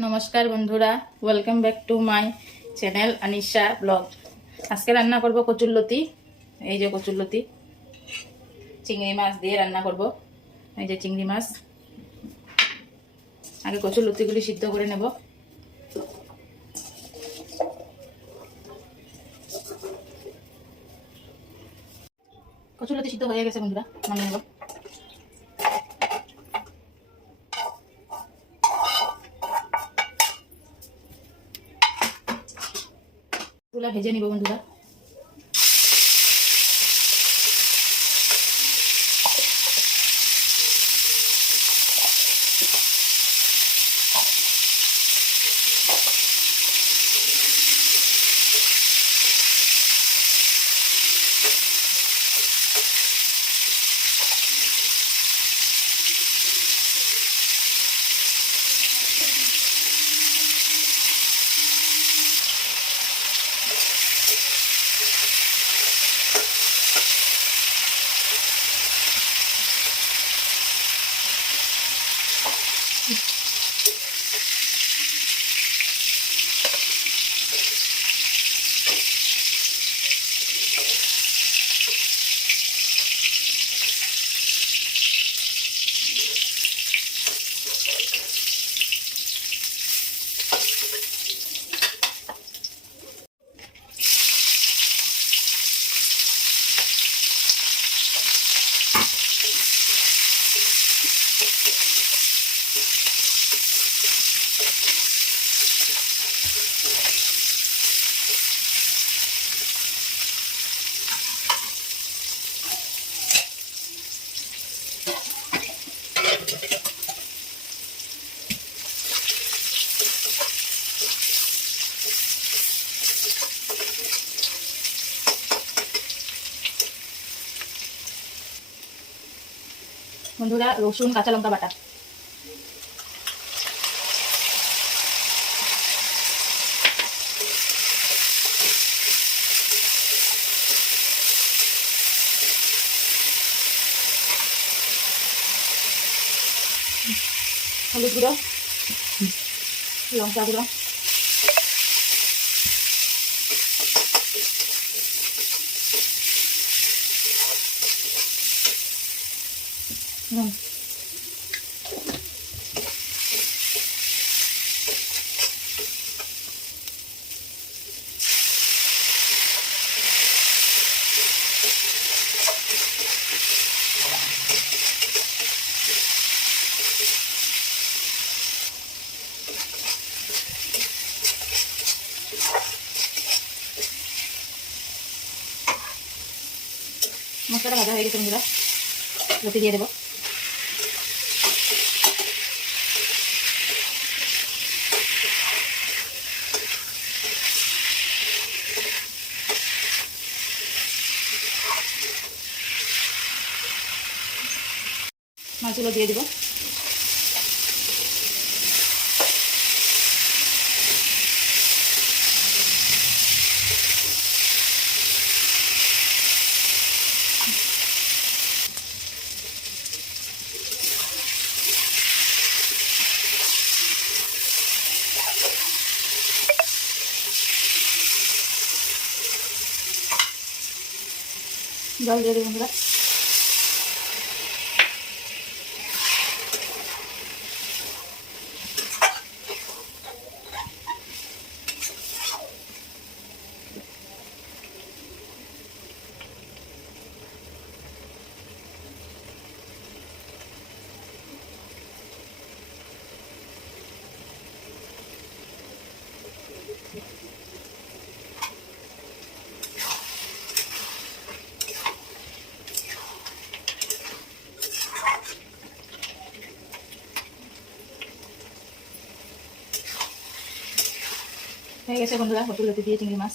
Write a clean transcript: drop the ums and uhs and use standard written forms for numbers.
নমস্কার বন্ধুরা, welcome back to my channel Anisha ব্লগ। আজকে রান্না করব কচুরলতি। এই যে কচুরলতি চিংড়ি মাছ দিয়ে রান্না করব। এই যে চিংড়ি মাছ, আগে কচুরলতিগুলি সিদ্ধ করে নেব। কচুরলতি সিদ্ধ হয়ে গেছে বন্ধুরা, নামিয়ে নেব। তুলা ভেজে নিব বন্ধুরা। বন্ধুরা, রসুন কাঁচা লঙ্কা বাটা, হলুদ গুঁড়ো, লঙ্কা গুঁড়ো, মশলাটা ভাজা হয়ে গেছে বন্ধুরা, লতি দিয়ে দেবো। মাছগুলো দিয়ে দেবো। জল দিয়ে দেবো বন্ধুরা। হয়ে গেছে বন্ধুরা কচুরলতি দিয়ে চিংড়ি মাছ।